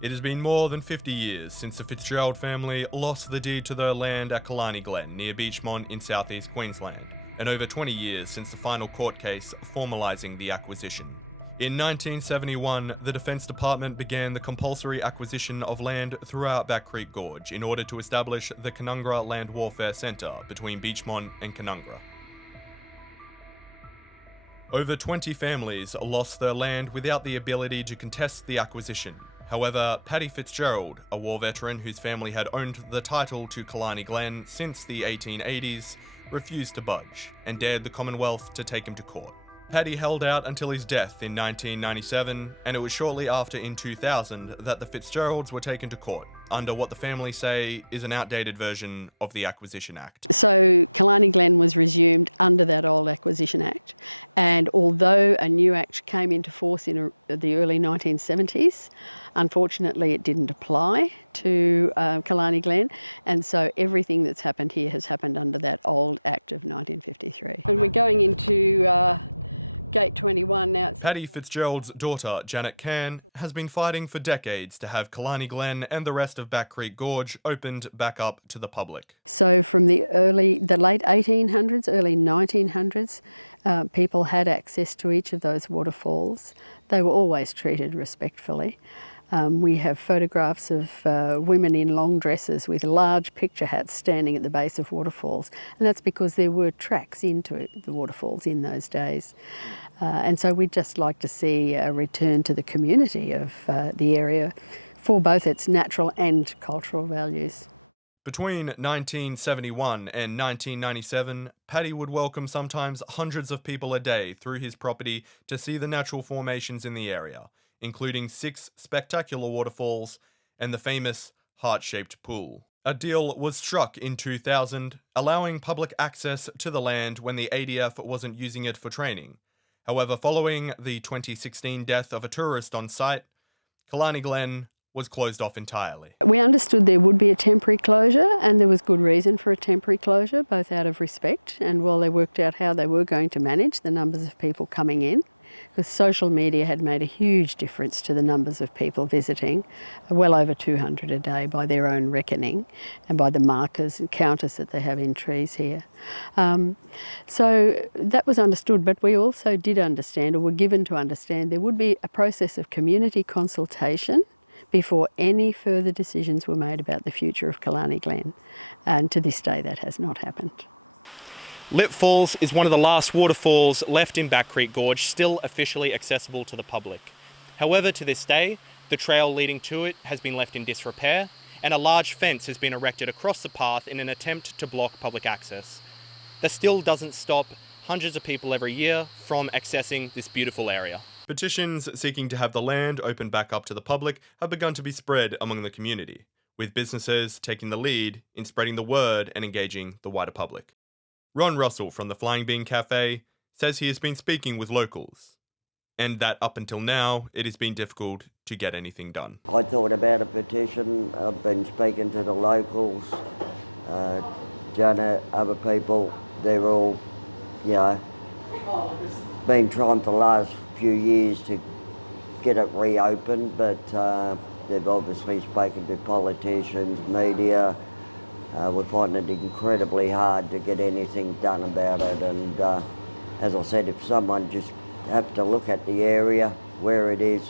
It has been more than 50 years since the Fitzgerald family lost the deed to their land at Killarney Glen near Beechmont in Southeast Queensland, and over 20 years since the final court case formalising the acquisition. In 1971, the Defence Department began the compulsory acquisition of land throughout Back Creek Gorge in order to establish the Canungra Land Warfare Centre between Beechmont and Canungra. Over 20 families lost their land without the ability to contest the acquisition. However, Paddy Fitzgerald, a war veteran whose family had owned the title to Killarney Glen since the 1880s, refused to budge and dared the Commonwealth to take him to court. Paddy held out until his death in 1997, and it was shortly after in 2000 that the Fitzgeralds were taken to court, under what the family say is an outdated version of the Acquisition Act. So Killarney Glen was resumed under that old Acquisition Act, and although a new act came into force in the early 1970s, unfortunately it didn't apply to Killarney Glen, and so everything that's happened here has happened under that old Act of 1953. And we're going into Gate 21 now. Paddy Fitzgerald's daughter, Janet Can, has been fighting for decades to have Killarney Glen and the rest of Back Creek Gorge opened back up to the public. So from the late 1800s, early 1900s, people had access to each of those waterfalls. They were always treated respectfully. We have photographs of women in long dresses with large picture hats standing at the base of waterfalls, and that's because there were tracks into the waterfalls in those days. And so we'd just like to see a return to the community of the area for both its natural and cultural values. Between 1971 and 1997, Paddy would welcome sometimes hundreds of people a day through his property to see the natural formations in the area, including 6 spectacular waterfalls and the famous heart-shaped pool. A deal was struck in 2000, allowing public access to the land when the ADF wasn't using it for training. However, following the 2016 death of a tourist on site, Killarney Glen was closed off entirely. We understood there would be a temporary closure, and there was good reason for a temporary closure, both out of respect and while they worked out how they were going to manage the numbers of people coming in, because social media had made a huge difference to the numbers of people visiting, well over 200 a day by their own reckoning and by the markers and counters that they have in trees here. So that was understood, but we also did understand, or were given to understand, there would be a process of community consultation before any further decisions were made about the future of Killarney Glen, and to this day that has not happened. Lip Falls is one of the last waterfalls left in Back Creek Gorge, still officially accessible to the public. However, to this day, the trail leading to it has been left in disrepair, and a large fence has been erected across the path in an attempt to block public access. That still doesn't stop hundreds of people every year from accessing this beautiful area. Petitions seeking to have the land opened back up to the public have begun to be spread among the community, with businesses taking the lead in spreading the word and engaging the wider public. Ron Russell from the Flying Bean Cafe says he has been speaking with locals, and that up until now it has been difficult to get anything done. I thought about a petition. I've been speaking to the locals, Janet, other people. They're all, been trying for the last few years to get it reopened, but they've obviously spoken to politicians, media. We're finding it incredibly hard to get anything done about it, and as I said, if someone just have to look at the area where it is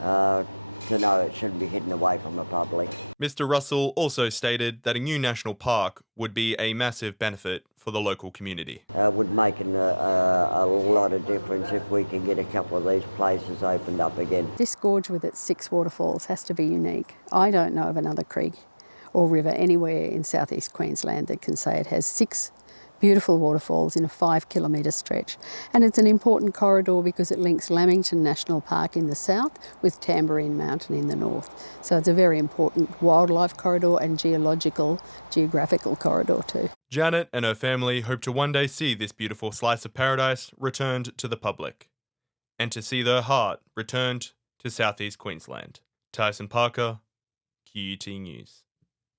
to know it shouldn't be hidden away from the public. Mr. Russell also stated that a new national park would be a massive benefit for the local community. Would make a lot of difference if we can get a couple of these places opened up again. This gorge with its 6 waterfalls has to be unique. I don't know of another creek or river anywhere in southeast Queensland that can say it has 6 beautiful waterfalls in a 5-kilometre stretch. And it's an important corridor because it links Lamington National Park in the south with Tamborine Mountain in the north. So it's a very important wildlife corridor and geographical corridor too. Janet and her family hope to one day see this beautiful slice of paradise returned to the public, and to see their heart returned to southeast Queensland. Tyson Parker, QUT News.